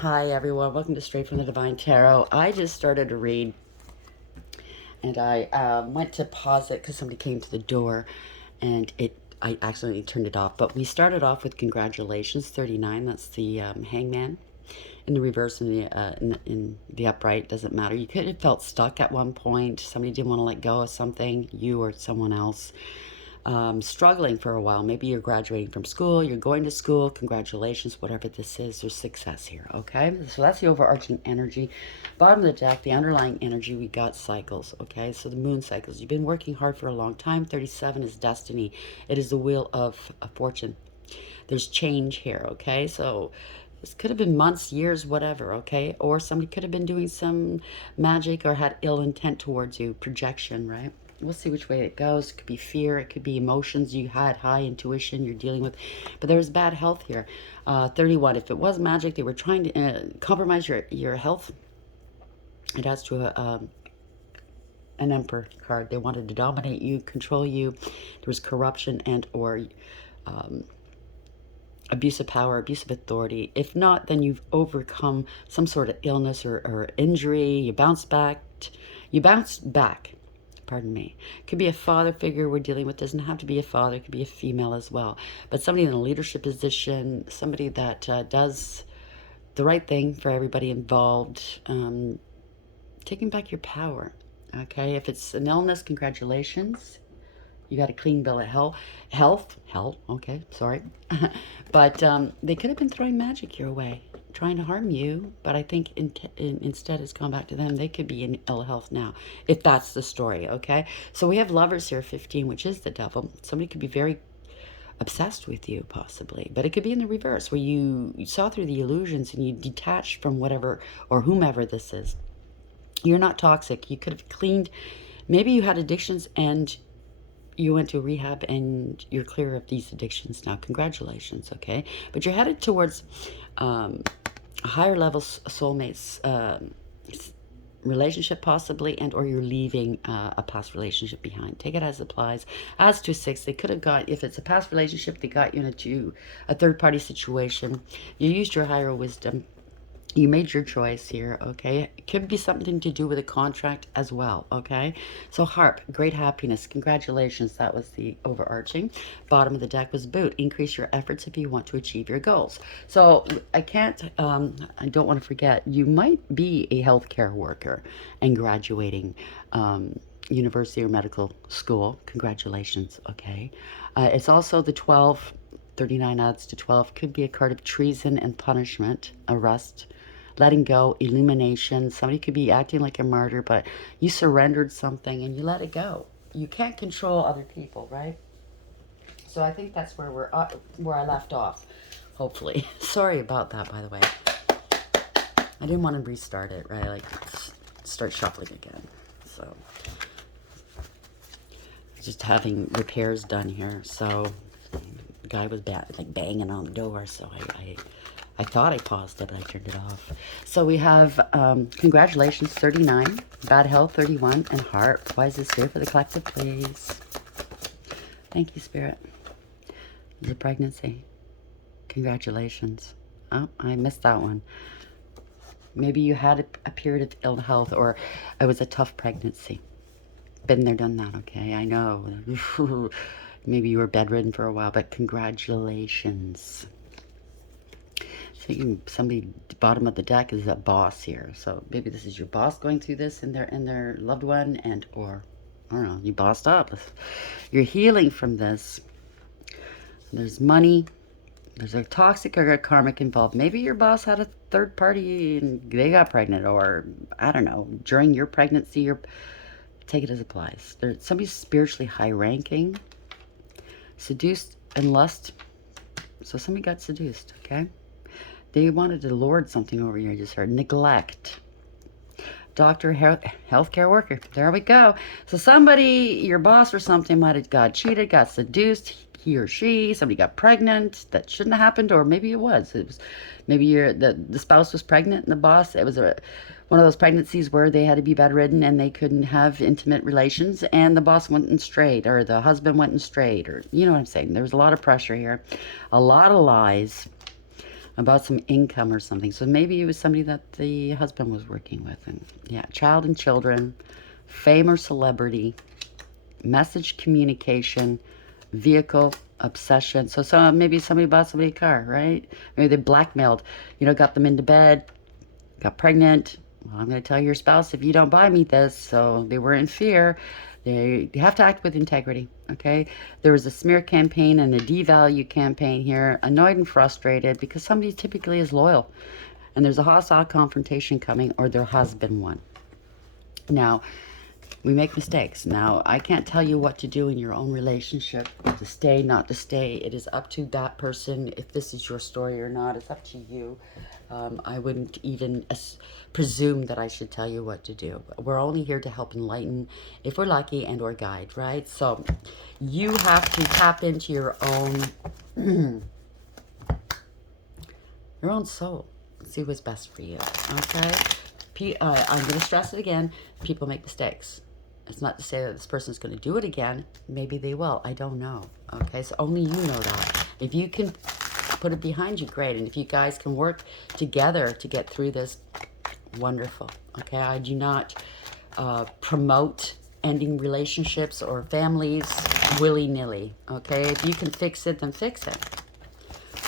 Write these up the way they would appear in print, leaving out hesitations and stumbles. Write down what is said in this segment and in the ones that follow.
Hi everyone, welcome to Straight from the Divine Tarot. I just started to read and I went to pause it because somebody came to the door and I accidentally turned it off. But we started off with congratulations, 39, that's the hangman. In the reverse and in the upright, doesn't matter. You could have felt stuck at one point. Somebody didn't want to let go of something, you or someone else. Struggling for a while. Maybe you're graduating from school, you're going to school. Congratulations, whatever this is, there's success here, okay? So that's the overarching energy. Bottom of the deck, the underlying energy, we got cycles, okay? So the moon cycles. You've been working hard for a long time. 37 is destiny, it is the wheel of fortune. There's change here, okay? So this could have been months, years, whatever, okay? Or somebody could have been doing some magic or had ill intent towards you, projection, right? We'll see which way it goes. It could be fear. It could be emotions. You had high intuition you're dealing with. But there's bad health here. 31, if it was magic, they were trying to compromise your health. It adds to an emperor card. They wanted to dominate you, control you. There was corruption and or abuse of power, abuse of authority. If not, then you've overcome some sort of illness or injury. You bounce back. You bounce back. Pardon me. Could be a father figure we're dealing with. Doesn't have to be a father. It could be a female as well. But somebody in a leadership position, somebody that does the right thing for everybody involved. Taking back your power. Okay. If it's an illness, congratulations. You got a clean bill of health, okay, sorry. But they could have been throwing magic your way, trying to harm you, but I think instead it's gone back to them. They could be in ill health now, if that's the story, okay? So we have lovers here, 15, which is the devil. Somebody could be very obsessed with you, possibly, but it could be in the reverse, where you saw through the illusions and you detached from whatever or whomever this is. You're not toxic. You could have cleaned, maybe you had addictions and you went to rehab and you're clear of these addictions now. Congratulations, okay? But you're headed towards a higher level soulmates relationship possibly, and or you're leaving a past relationship behind. Take it as it applies. As to 6, they could have got, if it's a past relationship, they got you into a third party situation. You used your higher wisdom, you made your choice here, okay? It could be something to do with a contract as well, okay? So harp, great happiness, congratulations. That was the overarching. Bottom of the deck was boot, increase your efforts if you want to achieve your goals. So I don't want to forget, you might be a healthcare worker and graduating university or medical school. Congratulations, okay? It's also the 12, 39 adds to 12, could be a card of treason and punishment, arrest, letting go, illumination. Somebody could be acting like a martyr, but you surrendered something and you let it go. You can't control other people, right? So I think that's where I left off. Hopefully, sorry about that. By the way, I didn't want to restart it, right? Like start shuffling again. So just having repairs done here. So the guy was like banging on the door. So I thought I paused it, but I turned it off. So we have congratulations, 39, bad health, 31, and heart. Why is this here for the collective, please? Thank you, Spirit. The pregnancy. Congratulations. Oh, I missed that one. Maybe you had a period of ill health, or it was a tough pregnancy. Been there, done that, okay? I know. Maybe you were bedridden for a while, but congratulations. Thinking somebody bottom of the deck is a boss here, so maybe this is your boss going through this and their loved one, and or I don't know, you bossed up. You're healing from this. There's money. There's a toxic or a karmic involved. Maybe your boss had a third party and they got pregnant, or I don't know, during your pregnancy. Or take it as applies. There's somebody's spiritually high ranking, seduced and lust. So somebody got seduced, okay? They wanted to lord something over you, I just heard. Neglect. Doctor, healthcare worker. There we go. So somebody, your boss or something, might have got cheated, got seduced. He or she, somebody got pregnant. That shouldn't have happened, or maybe it was. It was maybe the spouse was pregnant and the boss. It was one of those pregnancies where they had to be bedridden and they couldn't have intimate relations, and the boss went and strayed, or the husband went and strayed, or you know what I'm saying. There was a lot of pressure here, a lot of lies. about some income or something. So maybe it was somebody that the husband was working with. And yeah, child and children, fame or celebrity, message communication, vehicle obsession. So maybe somebody bought somebody a car, right? Maybe they blackmailed, got them into bed, got pregnant. Well, I'm going to tell your spouse if you don't buy me this. So they were in fear. They have to act with integrity, okay? There was a smear campaign and a devalue campaign here, annoyed and frustrated because somebody typically is loyal. And there's a hostile confrontation coming, or there has been one. Now, we make mistakes. Now, I can't tell you what to do in your own relationship, to stay, not to stay. It is up to that person. If this is your story or not, it's up to you. I wouldn't even presume that I should tell you what to do. We're only here to help enlighten, if we're lucky, and or guide, right? So you have to tap into your own soul. See what's best for you, okay? I'm going to stress it again. People make mistakes. It's not to say that this person's going to do it again. Maybe they will. I don't know. Okay, so only you know that. If you can put it behind you, great. And if you guys can work together to get through this, wonderful. Okay, I do not promote ending relationships or families willy-nilly. Okay, if you can fix it, then fix it.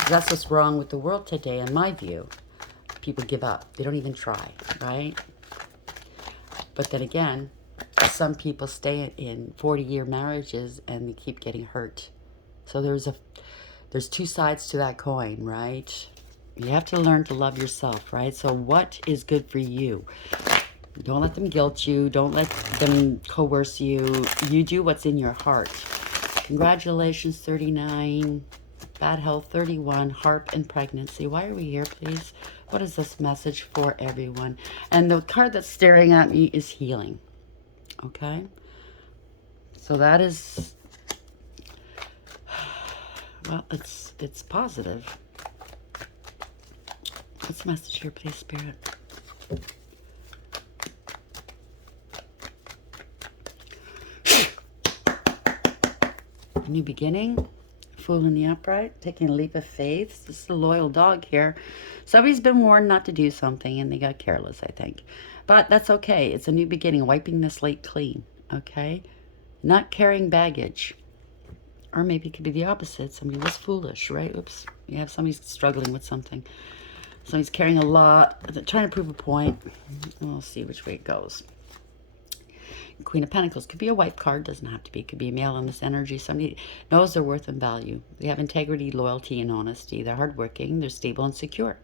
That's what's wrong with the world today, in my view. People give up. They don't even try, right? But then again, some people stay in 40-year marriages and they keep getting hurt. So there's two sides to that coin, right? You have to learn to love yourself, right? So what is good for you? Don't let them guilt you. Don't let them coerce you. You do what's in your heart. Congratulations, 39. Bad health, 31. Harp and pregnancy. Why are we here, please? What is this message for everyone? And the card that's staring at me is healing. Okay? So that is, well, it's positive. What's the message here, please, Spirit? A new beginning. Fool in the upright, taking a leap of faith. This is a loyal dog here. Somebody's been warned not to do something and they got careless, I think. But that's okay. It's a new beginning, wiping the slate clean, okay? Not carrying baggage. Or maybe it could be the opposite. Somebody was foolish, right? Oops. You have somebody struggling with something. Somebody's carrying a lot, trying to prove a point. We'll see which way it goes. Queen of Pentacles could be a wife card, doesn't have to be. Could be a male in this energy. Somebody knows their worth and value. They have integrity, loyalty, and honesty. They're hardworking. They're stable and secure.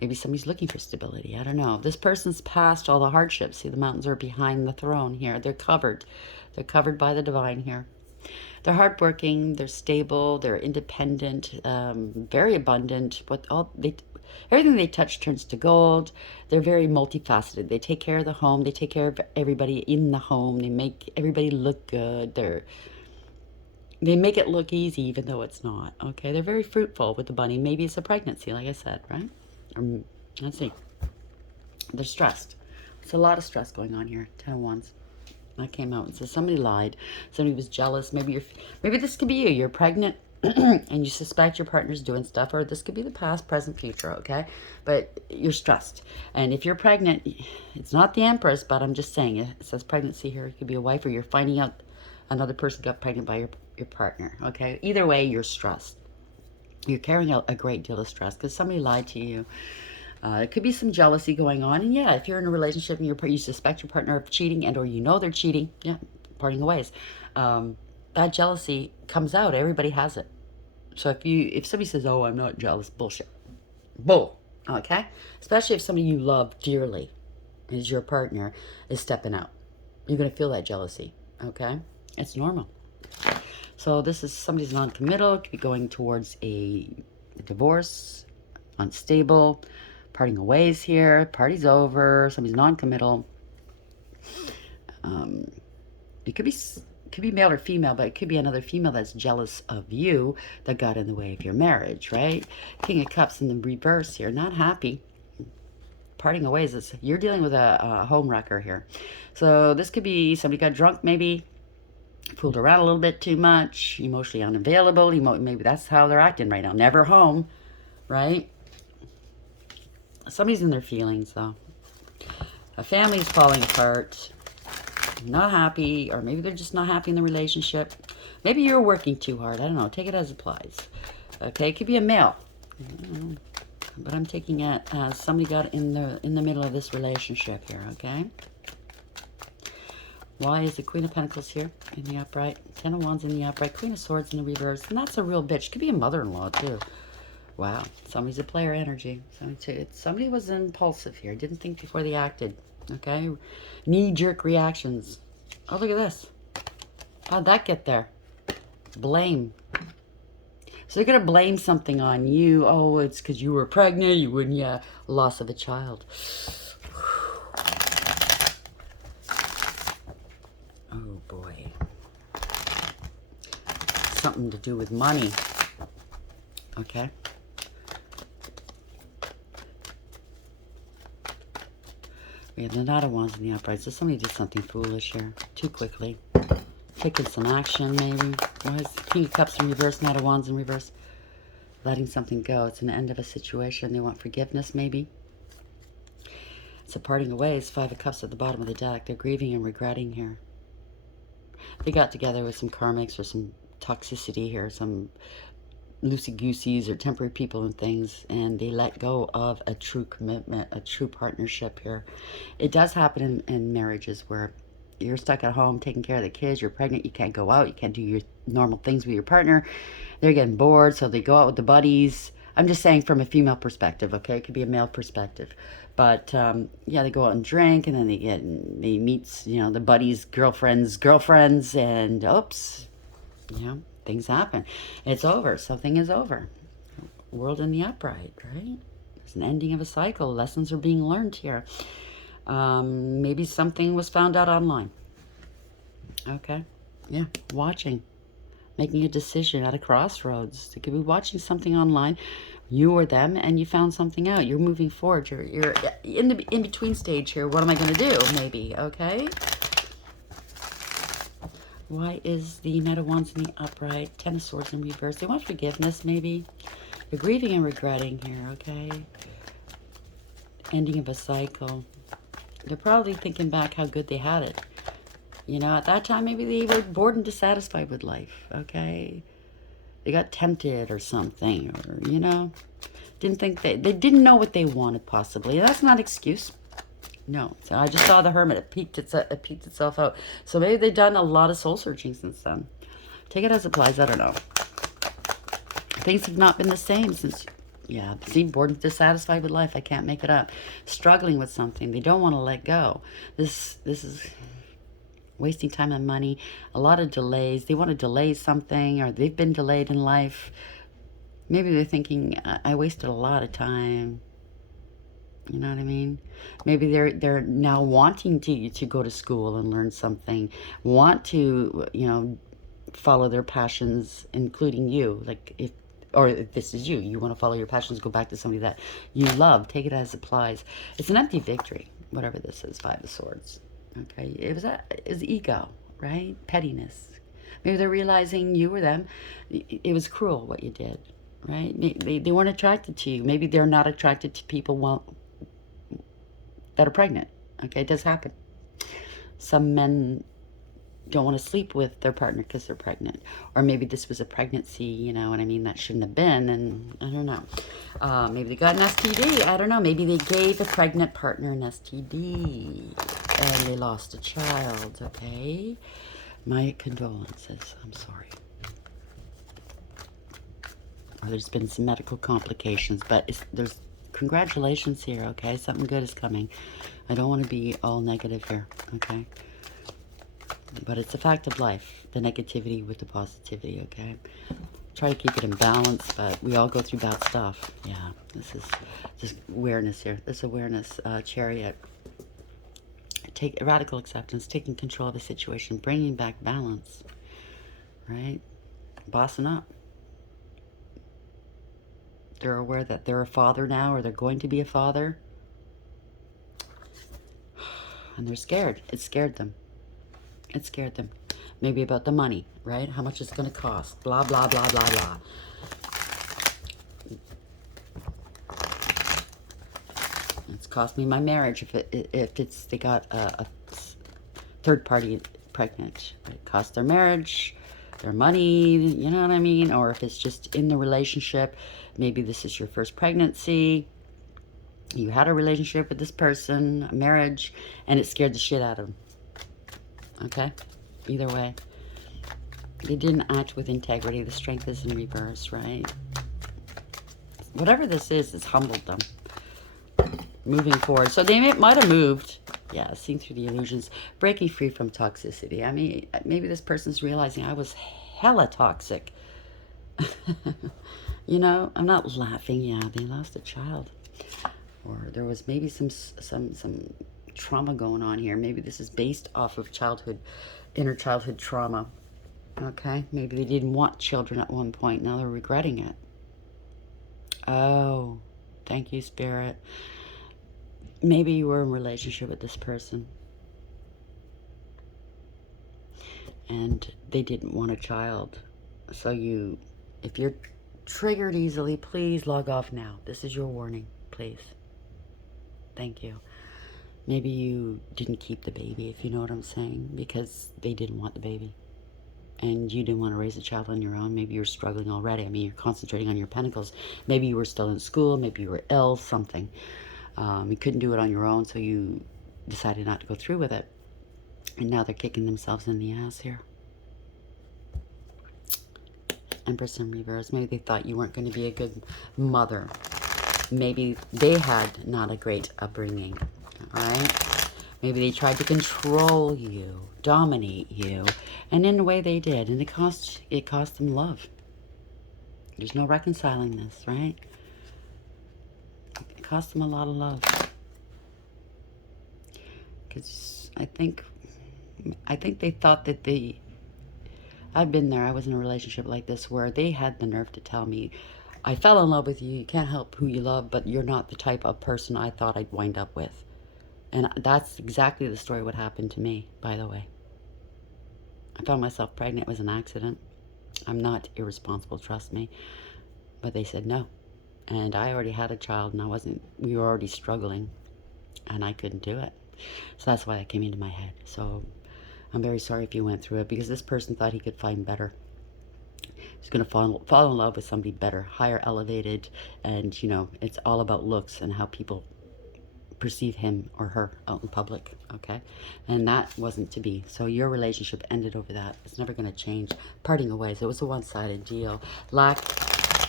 Maybe somebody's looking for stability. I don't know. This person's past all the hardships. See, the mountains are behind the throne here. They're covered. They're covered by the divine here. They're hardworking. They're stable. They're independent. Very abundant. Everything they touch turns to gold. They're very multifaceted. They take care of the home. They take care of everybody in the home. They make everybody look good. They make it look easy even though it's not. Okay, they're very fruitful with the bunny. Maybe it's a pregnancy, like I said, right? Let's see. They're stressed. There's a lot of stress going on here. 10 of Wands. That came out and says somebody lied. Somebody was jealous. Maybe this could be you. You're pregnant. And you suspect your partner's doing stuff, or this could be the past, present, future, okay? But you're stressed. And if you're pregnant, it's not the Empress, but I'm just saying, it says pregnancy here. It could be a wife, or you're finding out another person got pregnant by your partner, okay? Either way, you're stressed. You're carrying out a great deal of stress because somebody lied to you. It could be some jealousy going on. And yeah, if you're in a relationship and you suspect your partner of cheating and or you know they're cheating, yeah, parting the ways. That jealousy comes out. Everybody has it. So if somebody says, oh, I'm not jealous, bullshit. Bull. Okay? Especially if somebody you love dearly is your partner is stepping out. You're going to feel that jealousy. Okay? It's normal. So this is somebody's non-committal. Could be going towards a divorce, unstable, parting of ways here. Party's over. Somebody's non-committal. It could be male or female, but it could be another female that's jealous of you that got in the way of your marriage, right? King of Cups in the reverse here. Not happy. Parting of ways. You're dealing with a home wrecker here. So this could be somebody got drunk maybe. Fooled around a little bit too much. Emotionally unavailable. Maybe that's how they're acting right now. Never home. right? Somebody's in their feelings, though. A family's falling apart. Not happy, or maybe they're just not happy in the relationship. Maybe you're working too hard. I don't know. Take it as it applies. Okay, it could be a male. But I'm taking it as somebody got in the middle of this relationship here, okay? Why is the Queen of Pentacles here in the upright? Ten of Wands in the upright. Queen of Swords in the reverse. And that's a real bitch. Could be a mother-in-law, too. Wow. Somebody's a player energy. Somebody was impulsive here. Didn't think before they acted. Okay? Knee-jerk reactions. Oh, look at this. How'd that get there? Blame. So they're going to blame something on you. Oh, it's because you were pregnant. You wouldn't, yeah. Loss of a child. Oh, boy. Something to do with money. Okay? We have the Knight of Wands in the upright. So somebody did something foolish here. Too quickly. Taking some action, maybe. Why is the King of Cups in reverse, Knight of Wands in reverse? Letting something go. It's an end of a situation. They want forgiveness, maybe. It's a parting of ways. Five of Cups at the bottom of the deck. They're grieving and regretting here. They got together with some karmics or some toxicity here, some loosey-gooseys or temporary people and things, and they let go of a true commitment, a true partnership here. It does happen in marriages where you're stuck at home taking care of the kids, you're pregnant, you can't go out, you can't do your normal things with your partner. They're getting bored, so they go out with the buddies. I'm just saying from a female perspective, okay? It could be a male perspective. But, yeah, they go out and drink, and then they meet, you know, the buddies' girlfriends, and oops, you know, things happen. It's over. Something is over. World in the upright, right? It's an ending of a cycle. Lessons are being learned here. Maybe something was found out online. Okay. Yeah. Watching. Making a decision at a crossroads. They could be watching something online, you or them, and you found something out. You're moving forward. You're in the in-between stage here. What am I going to do? Maybe. Okay. Why is the Knight of Wands in the upright? Ten of Swords in reverse. They want forgiveness, maybe. They're grieving and regretting here, okay? Ending of a cycle. They're probably thinking back how good they had it. You know, at that time, maybe they were bored and dissatisfied with life, okay? They got tempted or something, or, you know, didn't think they didn't know what they wanted, possibly. That's not an excuse. No. So I just saw the Hermit. It peeked itself out. So maybe they've done a lot of soul searching since then. Take it as it applies. I don't know. Things have not been the same since... Yeah, see, bored and dissatisfied with life. I can't make it up. Struggling with something. They don't want to let go. This is wasting time and money. A lot of delays. They want to delay something, or they've been delayed in life. Maybe they're thinking, I wasted a lot of time. You know what I mean? Maybe they're now wanting to go to school and learn something. Want to, you know, follow their passions, including you. Like if this is you, you want to follow your passions, go back to somebody that you love. Take it as it applies. It's an empty victory, whatever this is. Five of Swords. Okay, it was ego, right? Pettiness. Maybe they're realizing you or them, it was cruel what you did, right? They weren't attracted to you. Maybe they're not attracted to people that are pregnant. Okay, it does happen. Some men don't want to sleep with their partner because they're pregnant, or maybe this was a pregnancy, you know what I mean, that shouldn't have been, and I don't know. Maybe they got an STD. I don't know. Maybe they gave a pregnant partner an STD and they lost a child. Okay, my condolences. I'm sorry. Or there's been some medical complications, but there's congratulations here. Okay, something good is coming. I don't want to be all negative here. Okay. But it's a fact of life, the negativity with the positivity, okay? Try to keep it in balance, but we all go through bad stuff. Yeah, this is just awareness here. This awareness, Chariot. Take radical acceptance, taking control of the situation, bringing back balance, right? Bossing up. They're aware that they're a father now, or they're going to be a father. And they're scared. It scared them. It scared them. Maybe about the money, right? How much it's going to cost. Blah, blah, blah, blah, blah. cost me my marriage. If they got a third party pregnant, it cost their marriage, their money, you know what I mean? Or if it's just in the relationship, maybe this is your first pregnancy, you had a relationship with this person, a marriage, and it scared the shit out of them. Okay? Either way. They didn't act with integrity. The strength is in reverse, right? Whatever this is, it's humbled them. Moving forward. So they might have moved. Yeah, seeing through the illusions. Breaking free from toxicity. I mean, maybe this person's realizing I was hella toxic. You know, I'm not laughing. Yeah, they lost a child. Or there was maybe some trauma going on here. Maybe this is based off of inner childhood trauma. Okay, maybe they didn't want children at one point. Now they're regretting it. Oh, thank you, Spirit. Maybe you were in a relationship with this person and they didn't want a child. So if you're triggered easily, please log off now. This is your warning, please. Thank you. Maybe you didn't keep the baby, if you know what I'm saying, because they didn't want the baby. And you didn't want to raise a child on your own. Maybe you're struggling already. I mean, you're concentrating on your pentacles. Maybe you were still in school. Maybe you were ill, something. You couldn't do it on your own, so you decided not to go through with it. And now they're kicking themselves in the ass here. Empress in reverse. Maybe they thought you weren't going to be a good mother. Maybe they had not a great upbringing. All right? Maybe they tried to control you, dominate you, and in a way they did, and it cost them love. There's no reconciling this, right? It cost them a lot of love. Because I think they thought that I've been there. I was in a relationship like this where they had the nerve to tell me, I fell in love with you. You can't help who you love, but you're not the type of person I thought I'd wind up with. And that's exactly the story what happened to me, by the way. I found myself pregnant. It was an accident. I'm not irresponsible, trust me. But they said no. And I already had a child and we were already struggling. And I couldn't do it. So that's why that came into my head. So I'm very sorry if you went through it, because this person thought he could find better. He's going to fall in love with somebody better, higher elevated. And, you know, it's all about looks and how people perceive him or her out in public, okay? And that wasn't to be. So your relationship ended over that. It's never going to change. Parting of ways. It was a one-sided deal. Lack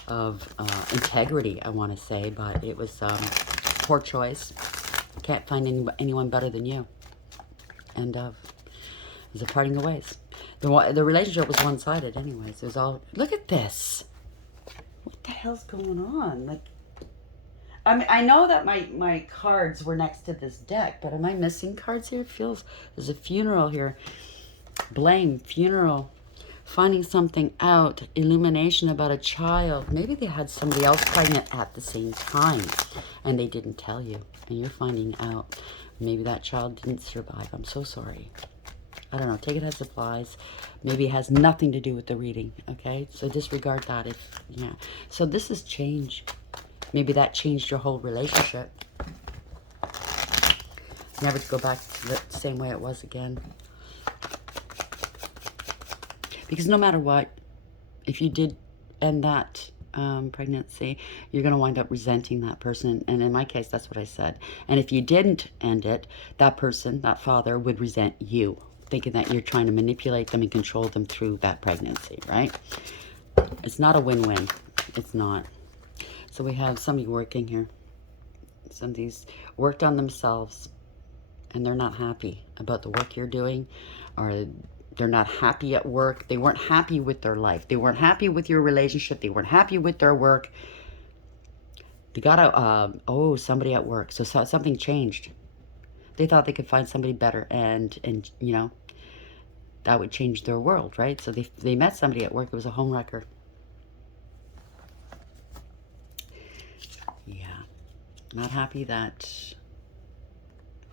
of integrity, I want to say, but it was poor choice. Can't find anyone better than you. And it was a parting of ways. The relationship was one-sided anyways. It was all, look at this. What the hell's going on? Like, I mean, I know that my cards were next to this deck, but am I missing cards here? It feels there's a funeral here. Blame, funeral, finding something out, illumination about a child. Maybe they had somebody else pregnant at the same time, and they didn't tell you, and you're finding out. Maybe that child didn't survive. I'm so sorry. I don't know. Take it as it applies. Maybe it has nothing to do with the reading, okay? So disregard that yeah. So this is change. Maybe that changed your whole relationship. Never to go back to the same way it was again. Because no matter what, if you did end that pregnancy, you're going to wind up resenting that person. And in my case, that's what I said. And if you didn't end it, that person, that father, would resent you, thinking that you're trying to manipulate them and control them through that pregnancy, right? It's not a win-win. It's not. So we have somebody working here. Somebody's worked on themselves and they're not happy about the work you're doing, or they're not happy at work. They weren't happy with their life. They weren't happy with your relationship. They weren't happy with their work. They got somebody at work. So something changed. They thought they could find somebody better and you know, that would change their world, right? So they met somebody at work. It was a homewrecker. Yeah. Not happy that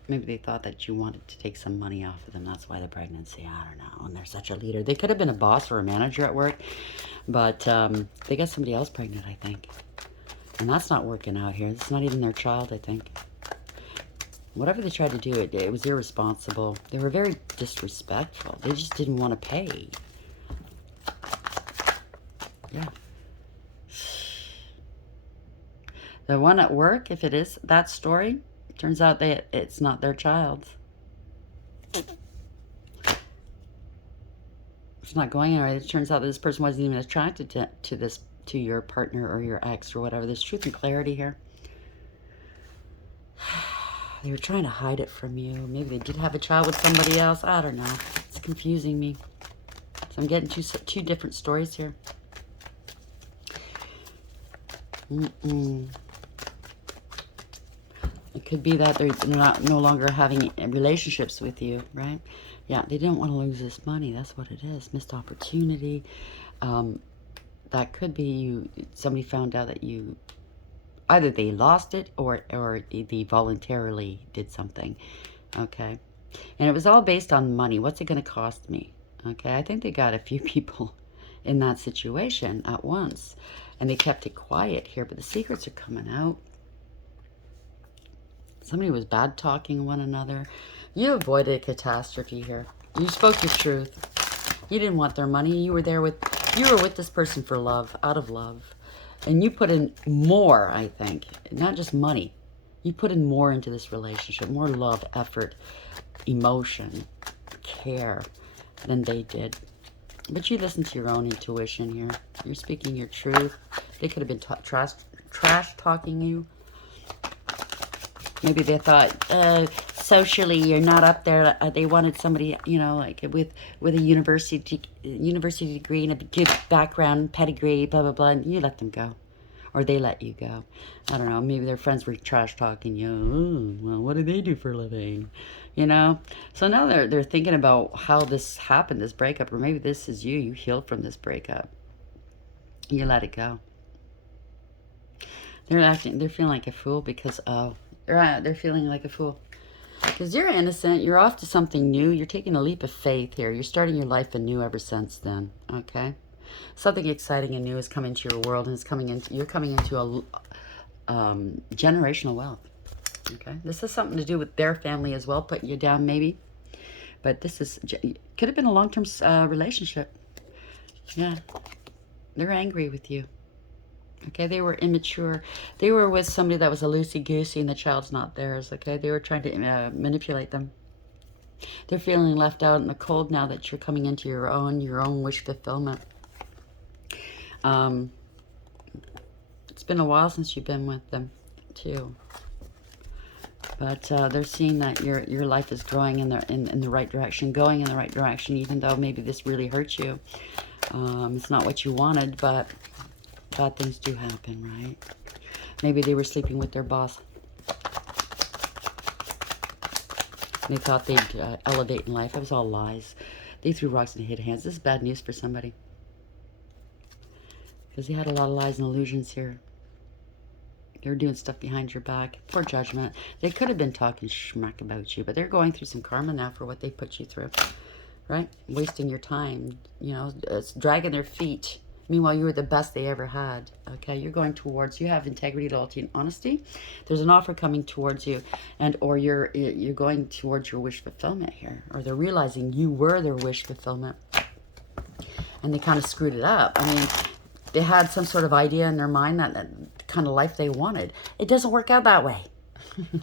maybe they thought that you wanted to take some money off of them. That's why the pregnancy. I don't know. And they're such a leader. They could have been a boss or a manager at work, but they got somebody else pregnant, I think. And that's not working out here. It's not even their child, I think. Whatever they tried to do, it was irresponsible. They were very disrespectful. They just didn't want to pay. Yeah. The one at work, if it is that story, turns out it's not their child. It's not going anywhere. It turns out that this person wasn't even attracted to your partner or your ex or whatever. There's truth and clarity here. They were trying to hide it from you. Maybe they did have a child with somebody else. I don't know. It's confusing me. So I'm getting two different stories here. It could be that they're no longer having relationships with you, right? Yeah, they didn't want to lose this money. That's what it is. Missed opportunity. That could be somebody found out that you, either they lost it or they voluntarily did something. Okay. And it was all based on money. What's it going to cost me? Okay. I think they got a few people in that situation at once. And they kept it quiet here, but the secrets are coming out. Somebody was bad talking one another. You avoided a catastrophe here. You spoke your truth. You didn't want their money. You were with this person for love, out of love. And you put in more, I think. Not just money. You put in more into this relationship. More love, effort, emotion, care than they did. But you listened to your own intuition here. You're speaking your truth. They could have been trash talking you. Maybe they thought, socially, you're not up there. They wanted somebody, you know, like with a university degree and a good background, pedigree, blah, blah, blah. And you let them go. Or they let you go. I don't know. Maybe their friends were trash talking you. Oh, well, what do they do for a living? You know? So now they're thinking about how this happened, this breakup. Or maybe this is you. You healed from this breakup. You let it go. They're feeling like a fool because they're feeling like a fool. Because you're innocent. You're off to something new. You're taking a leap of faith here. You're starting your life anew ever since then. Okay? Something exciting and new is coming into your world, and you're coming into a generational wealth. Okay? This has something to do with their family as well, putting you down maybe. But this could have been a long-term relationship. Yeah. They're angry with you. Okay, they were immature. They were with somebody that was a loosey-goosey and the child's not theirs, okay? They were trying to manipulate them. They're feeling left out in the cold now that you're coming into your own wish fulfillment. It's been a while since you've been with them, too. But they're seeing that your life is growing in the right direction, going in the right direction, even though maybe this really hurts you. It's not what you wanted, but bad things do happen, right? Maybe they were sleeping with their boss. They thought they'd elevate in life. It was all lies. They threw rocks and hid hands. This is bad news for somebody. Because they had a lot of lies and illusions here. They were doing stuff behind your back. Poor judgment. They could have been talking schmuck about you, but they're going through some karma now for what they put you through. Right? Wasting your time. You know, it's dragging their feet. Meanwhile, you were the best they ever had. Okay, you're going towards. You have integrity, loyalty, and honesty. There's an offer coming towards you, or you're going towards your wish fulfillment here, or they're realizing you were their wish fulfillment, and they kind of screwed it up. I mean, they had some sort of idea in their mind that kind of life they wanted. It doesn't work out that way. Do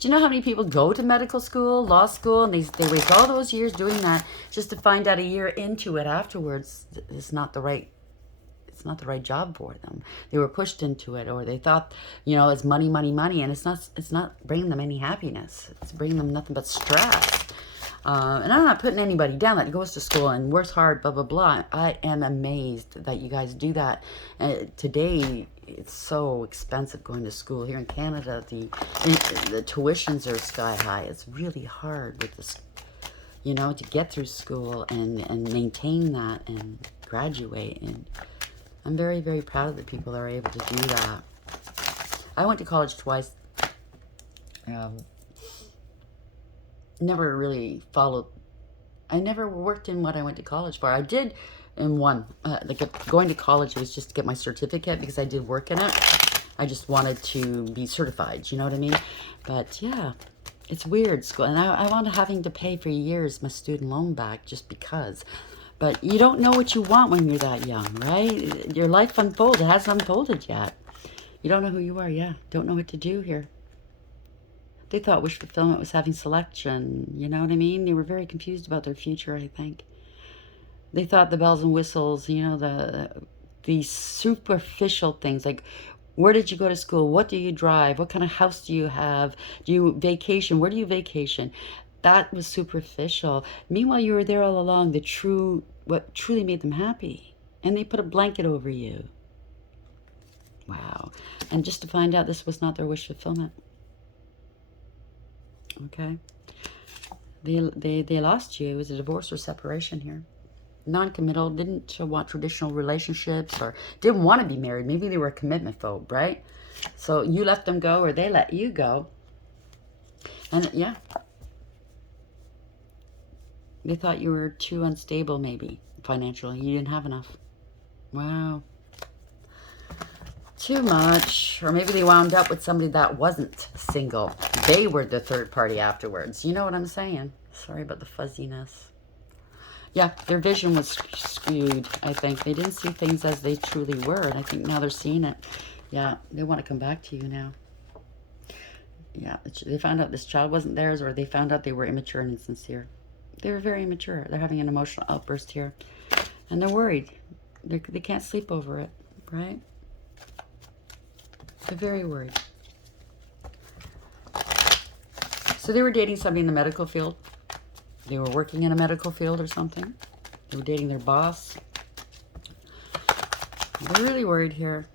you know how many people go to medical school, law school, and they waste all those years doing that just to find out a year into it afterwards it's not the right job for them. They were pushed into it, or they thought, you know, it's money, money, money, and it's not bringing them any happiness. It's bringing them nothing but stress. And I'm not putting anybody down that goes to school and works hard, blah, blah, blah. I am amazed that you guys do that. Today, it's so expensive going to school. Here in Canada, the tuitions are sky high. It's really hard with this, you know, to get through school and maintain that and graduate. And I'm very, very proud of the people that are able to do that. I went to college twice. Never really followed. I never worked in what I went to college for. I did in one. Going to college was just to get my certificate because I did work in it. I just wanted to be certified. You know what I mean? But yeah, It's weird, school. And I wound up having to pay for years my student loan back just because. But you don't know what you want when you're that young, right? Your life unfolds. It hasn't unfolded yet. You don't know who you are, yeah. Don't know what to do here. They thought wish fulfillment was having selection. You know what I mean? They were very confused about their future, I think. They thought the bells and whistles, you know, these superficial things like where did you go to school? What do you drive? What kind of house do you have? Do you vacation? Where do you vacation? That was superficial. Meanwhile, you were there all along, what truly made them happy. And they put a blanket over you. Wow. And just to find out this was not their wish fulfillment. Okay. They lost you. It was a divorce or separation here. Non-committal, didn't want traditional relationships or didn't want to be married. Maybe they were a commitment phobe, right? So you let them go or they let you go. And yeah, they thought you were too unstable maybe financially. You didn't have enough. Wow. Too much. Or maybe they wound up with somebody that wasn't single. They were the third party afterwards. You know what I'm saying? Sorry about the fuzziness. Yeah, their vision was skewed, I think. They didn't see things as they truly were, and I think now they're seeing it. Yeah, they want to come back to you now. Yeah, they found out this child wasn't theirs, or they found out they were immature and insincere. They were very immature. They're having an emotional outburst here, and they're worried. They can't sleep over it, right? They're very worried. So they were dating somebody in the medical field. They were working in a medical field or something. They were dating their boss. They're really worried here.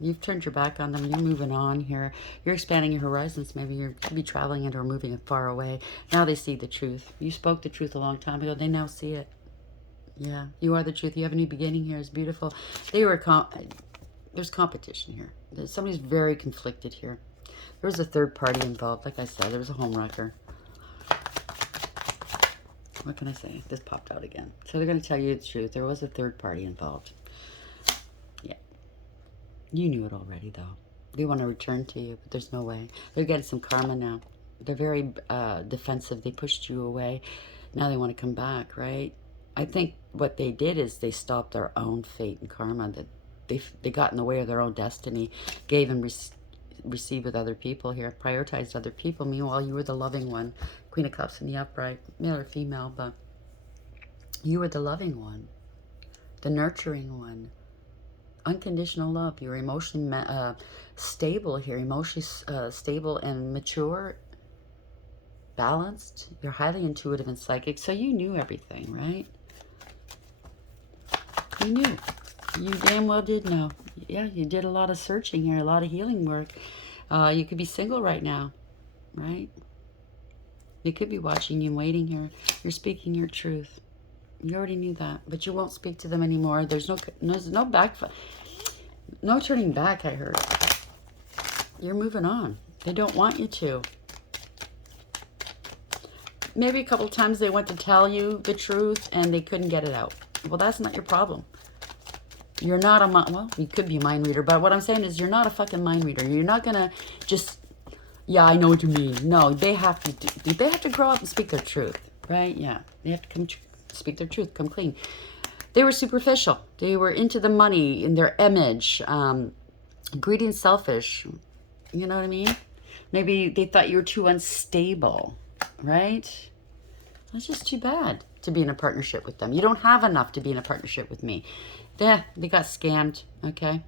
You've turned your back on them. You're moving on here. You're expanding your horizons. Maybe you could be traveling and or moving far away. Now they see the truth. You spoke the truth a long time ago. They now see it. Yeah, you are the truth. You have a new beginning here. It's beautiful. There's competition here. Somebody's very conflicted here. There was a third party involved. Like I said, there was a homewrecker. What can I say? This popped out again. So they're going to tell you the truth. There was a third party involved. Yeah. You knew it already, though. They want to return to you, but there's no way. They're getting some karma now. They're very defensive. They pushed you away. Now they want to come back, right? I think what they did is they stopped their own fate and karma. That they got in the way of their own destiny, gave and received with other people here, prioritized other people. Meanwhile, you were the loving one. Queen of Cups in the upright, male or female, but you were the loving one, the nurturing one, unconditional love. You were emotionally stable here, emotionally stable and mature, balanced. You're highly intuitive and psychic, so you knew everything, right? You knew. You damn well did know. Yeah, you did a lot of searching here, a lot of healing work. You could be single right now, right? They could be watching you and waiting here. You're speaking your truth. You already knew that, but you won't speak to them anymore. There's no back, no turning back, I heard. You're moving on. They don't want you to. Maybe a couple times they went to tell you the truth and they couldn't get it out. Well, that's not your problem. You're not a well, you could be a mind reader, but what I'm saying is you're not a fucking mind reader. You're not gonna just, yeah, I know what you mean. No, they have to grow up and speak their truth, right? Yeah, they have to speak their truth, come clean. They were superficial. They were into the money, in their image, greedy and selfish. You know what I mean? Maybe they thought you were too unstable, right? That's just too bad to be in a partnership with them. You don't have enough to be in a partnership with me. They got scammed, okay?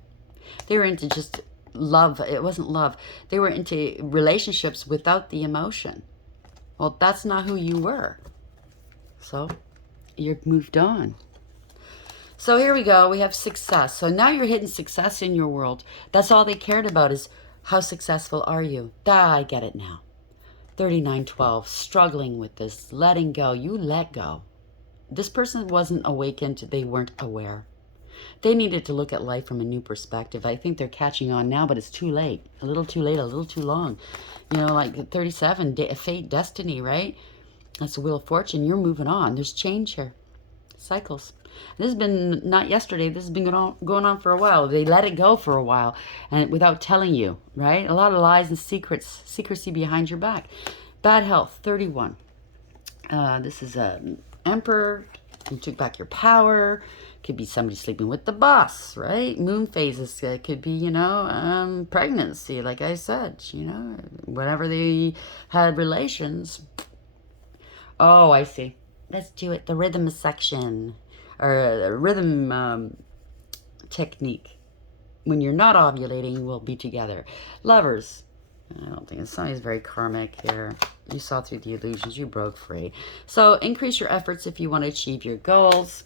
They were into just love. It wasn't love. They were into relationships without the emotion. Well, that's not who you were. So, you're moved on. So here we go. We have success. So now you're hitting success in your world. That's all they cared about is how successful are you? I get it now. 3912, struggling with this, letting go. You let go. This person wasn't awakened. They weren't aware. They needed to look at life from a new perspective. I think they're catching on now, but it's too late. A little too late, a little too long. You know, like 37, fate, destiny, right? That's the Wheel of Fortune. You're moving on. There's change here. Cycles. This has been, not yesterday, this has been going on for a while. They let it go for a while and without telling you, right? A lot of lies and secrecy behind your back. Bad health, 31. This is an emperor. You took back your power. Could be somebody sleeping with the boss, right? Moon phases. Could be, pregnancy, like I said, whenever they had relations. Oh, I see. Let's do it. The rhythm section, or rhythm technique. When you're not ovulating, we'll be together. Lovers. I don't think somebody's very karmic here. You saw through the illusions. You broke free. So increase your efforts if you want to achieve your goals.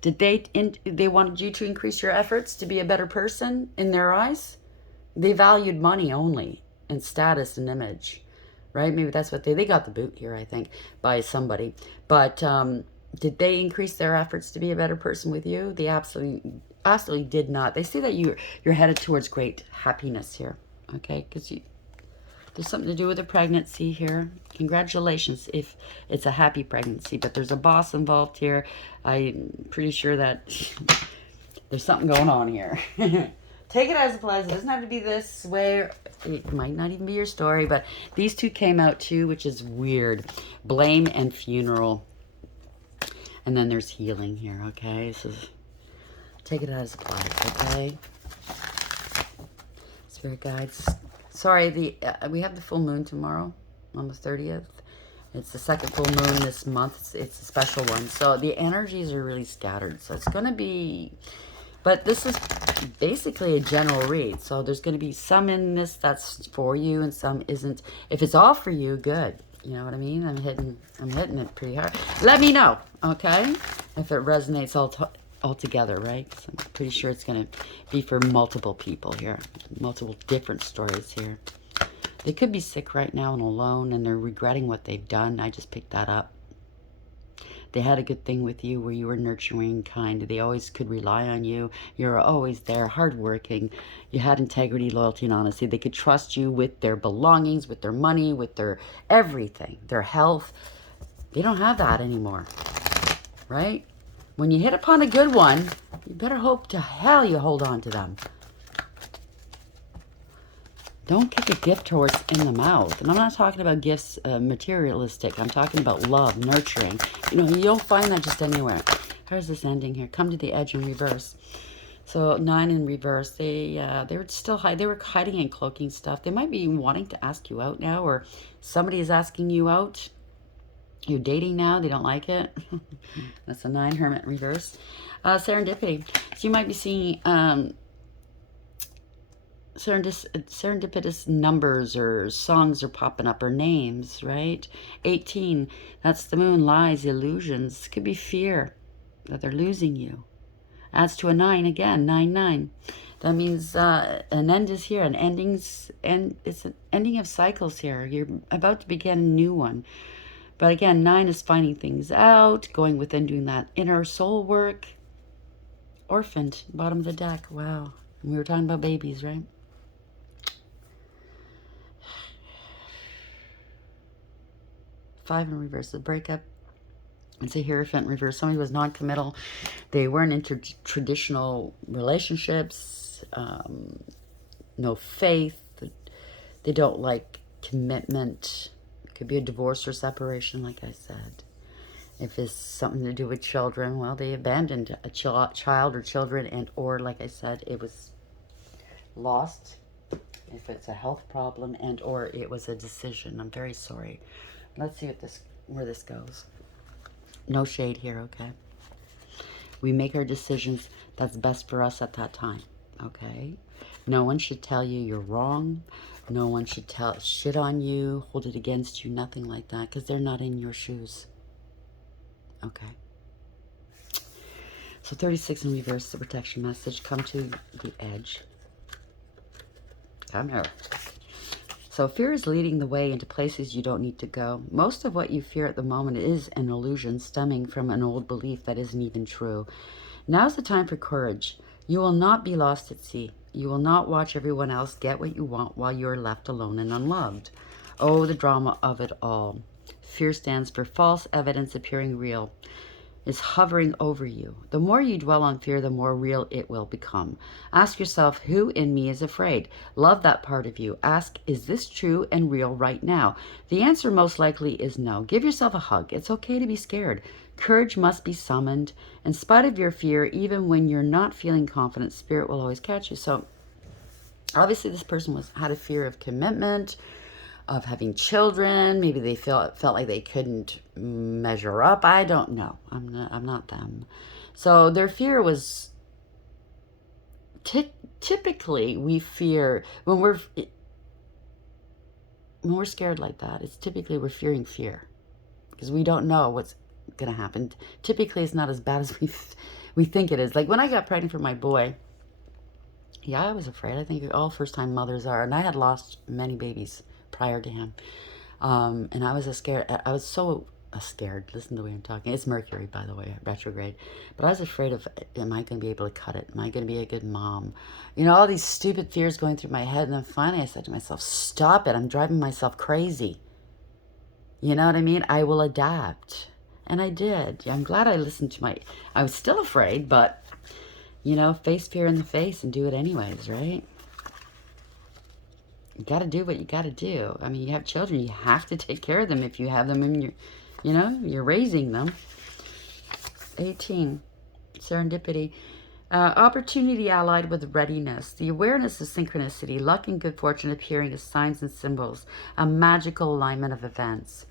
Did they wanted you to increase your efforts to be a better person in their eyes? They valued money only and status and image, right? Maybe that's what they got the boot here, I think, by somebody. But did they increase their efforts to be a better person with you? They absolutely did not. They say that you're headed towards great happiness here, okay? Because there's something to do with a pregnancy here. Congratulations if it's a happy pregnancy, but there's a boss involved here. I'm pretty sure that there's something going on here. Take it as it applies. It doesn't have to be this way. It might not even be your story, but these two came out too, which is weird. Blame and funeral. And then there's healing here, okay? So take it as it applies, okay? Spirit guides. Sorry, we have the full moon tomorrow on the 30th. It's the second full moon this month. It's a special one. So the energies are really scattered. So it's going to be... But this is basically a general read. So there's going to be some in this that's for you and some isn't. If it's all for you, good. You know what I mean? I'm hitting it pretty hard. Let me know, okay? If it resonates all together, right? So I'm pretty sure it's going to be for multiple people here. Multiple different stories here. They could be sick right now and alone, and they're regretting what they've done. I just picked that up. They had a good thing with you where you were nurturing, kind. They always could rely on you. You're always there, hardworking. You had integrity, loyalty, and honesty. They could trust you with their belongings, with their money, with their everything, their health. They don't have that anymore, right? When you hit upon a good one, you better hope to hell you hold on to them. Don't kick a gift horse in the mouth. And I'm not talking about gifts materialistic. I'm talking about love, nurturing. You don't find that just anywhere. Here's this ending here. Come to the edge in reverse. So 9 in reverse. They were still hiding. They were hiding and cloaking stuff. They might be wanting to ask you out now, or somebody is asking you out. You're dating now. They don't like it. That's a 9 hermit in reverse. Serendipity. So you might be seeing... serendipitous numbers or songs are popping up, or names, right? 18, that's the moon, lies, illusions. Could be fear that they're losing you. Adds to a 9 again, 9. That means an end is here, an ending's, and it's an ending of cycles here. You're about to begin a new one. But again, 9 is finding things out, going within, doing that inner soul work. Orphaned, bottom of the deck. Wow. And we were talking about babies, right? 5 in reverse, the breakup. It's a Hierophant in reverse. Somebody was non-committal. They weren't into traditional relationships. No faith. They don't like commitment. It could be a divorce or separation, like I said. If it's something to do with children, well, they abandoned a child or children, and or, like I said, it was lost. If it's a health problem, and or it was a decision. I'm very sorry. Let's see where this goes. No shade here, okay? We make our decisions that's best for us at that time, okay? No one should tell you you're wrong. No one should shit on you, hold it against you, nothing like that, because they're not in your shoes, okay? So 36 in reverse, the protection message. Come to the edge. Come here. So fear is leading the way into places you don't need to go. Most of what you fear at the moment is an illusion stemming from an old belief that isn't even true. Now's the time for courage. You will not be lost at sea. You will not watch everyone else get what you want while you're left alone and unloved. Oh, the drama of it all. Fear stands for false evidence appearing real. is hovering over you. The more you dwell on fear, the more real it will become. Ask yourself, who in me is afraid? Love that part of you. Ask, is this true and real right now? The answer most likely is no. Give yourself a hug. It's okay to be scared. Courage must be summoned. In spite of your fear, even when you're not feeling confident, Spirit will always catch you. So obviously this person had a fear of commitment, of having children. Maybe they felt like they couldn't measure up. I don't know. I'm not them. So their fear was typically, we fear when we're scared like that. It's typically we're fearing fear because we don't know what's going to happen. Typically, it's not as bad as we think it is. Like when I got pregnant for my boy, yeah, I was afraid. I think all first-time mothers are, and I had lost many babies prior to him. And I was so scared. Listen to the way I'm talking. It's Mercury, by the way, retrograde. But I was afraid of, am I going to be able to cut it? Am I going to be a good mom? You know, all these stupid fears going through my head. And then finally I said to myself, stop it. I'm driving myself crazy. You know what I mean? I will adapt. And I did. I'm glad I listened to I was still afraid, but, you know, face fear in the face and do it anyways, right? You got to do what you got to do. I mean, you have children. You have to take care of them if you have them and you're raising them. 18. Serendipity. Opportunity allied with readiness. The awareness of synchronicity, luck and good fortune appearing as signs and symbols. A magical alignment of events.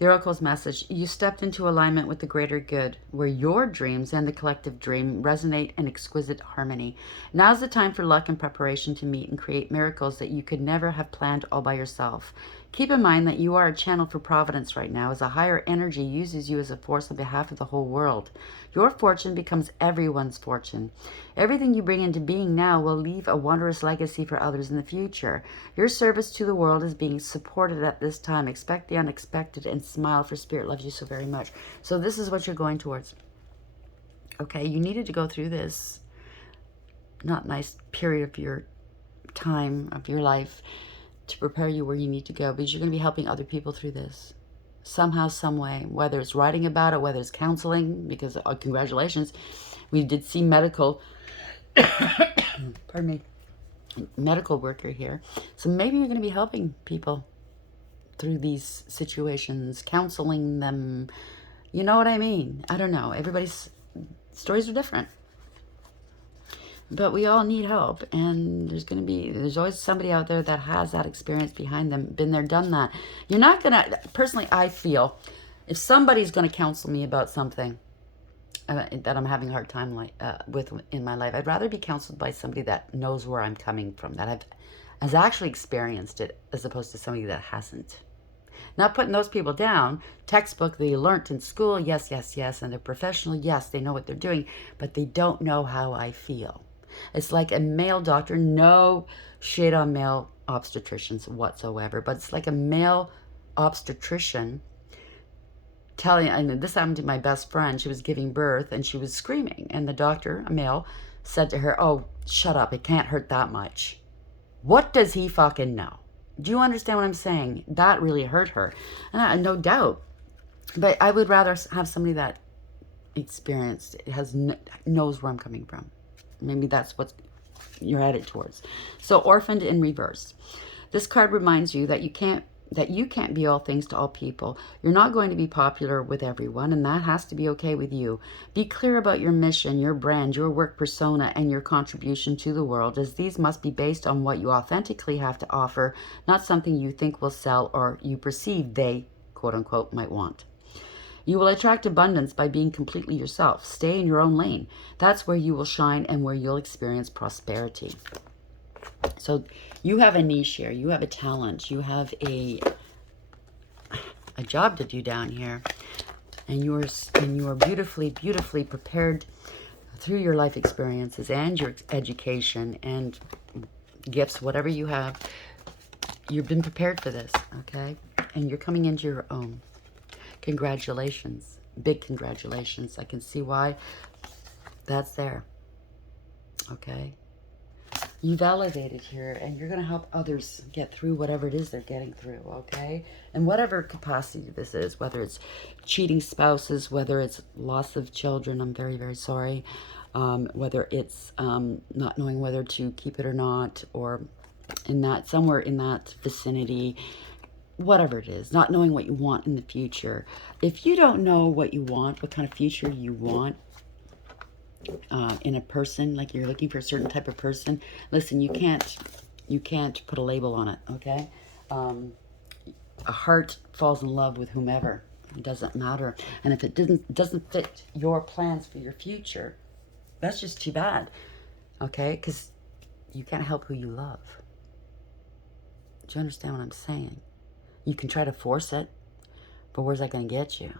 The Oracle's message, you stepped into alignment with the greater good, where your dreams and the collective dream resonate in exquisite harmony. Now's the time for luck and preparation to meet and create miracles that you could never have planned all by yourself. Keep in mind that you are a channel for providence right now, as a higher energy uses you as a force on behalf of the whole world. Your fortune becomes everyone's fortune. Everything you bring into being now will leave a wondrous legacy for others in the future. Your service to the world is being supported at this time. Expect the unexpected and smile, for Spirit loves you so very much. So this is what you're going towards. Okay, you needed to go through this not nice period of your time, of your life, to prepare you where you need to go, because you're going to be helping other people through this. Somehow, some way, whether it's writing about it, whether it's counseling, because congratulations, we did see medical, pardon me, medical worker here. So maybe you're going to be helping people through these situations, counseling them. You know what I mean? I don't know. Everybody's stories are different. But we all need help, and there's always somebody out there that has that experience behind them, been there, done that. You're not going to, personally, I feel, if somebody's going to counsel me about something that I'm having a hard time with in my life, I'd rather be counseled by somebody that knows where I'm coming from, that has actually experienced it, as opposed to somebody that hasn't. Not putting those people down. Textbook, they learned in school, yes, yes, yes, and they're professional, yes, they know what they're doing, but they don't know how I feel. It's like a male doctor, no shade on male obstetricians whatsoever, but it's like a male obstetrician telling, and this happened to my best friend, she was giving birth and she was screaming, and the doctor, a male, said to her, oh, shut up, it can't hurt that much. What does he fucking know? Do you understand what I'm saying? That really hurt her, and no doubt, but I would rather have somebody that experienced, knows where I'm coming from. Maybe that's what you're headed towards. So, orphaned in reverse. This card reminds you that you can't be all things to all people. You're not going to be popular with everyone, and that has to be okay with you. Be clear about your mission, your brand, your work persona, and your contribution to the world, as these must be based on what you authentically have to offer, not something you think will sell or you perceive they, quote unquote, might want. You will attract abundance by being completely yourself. Stay in your own lane. That's where you will shine and where you'll experience prosperity. So you have a niche here. You have a talent. You have a job to do down here. And you are beautifully, beautifully prepared through your life experiences and your education and gifts, whatever you have. You've been prepared for this, okay? And you're coming into your own. Congratulations. Big congratulations. I can see why that's there. Okay. You validated here, and you're going to help others get through whatever it is they're getting through, okay? And whatever capacity this is, whether it's cheating spouses, whether it's loss of children, I'm very, very sorry, whether it's not knowing whether to keep it or not, or in that, somewhere in that vicinity, whatever it is, not knowing what you want in the future. If you don't know what you want, what kind of future you want, in a person, like you're looking for a certain type of person, listen, you can't put a label on it, okay? A heart falls in love with whomever. It doesn't matter. And if it doesn't fit your plans for your future, that's just too bad, okay? Because you can't help who you love. Do you understand what I'm saying? You can try to force it, but where's that going to get you?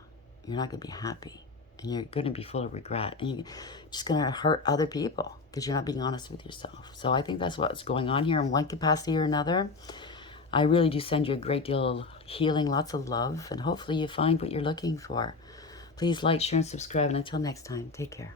You're not going to be happy. And you're going to be full of regret. And you're just going to hurt other people because you're not being honest with yourself. So I think that's what's going on here in one capacity or another. I really do send you a great deal of healing, lots of love, and hopefully you find what you're looking for. Please like, share, and subscribe. And until next time, take care.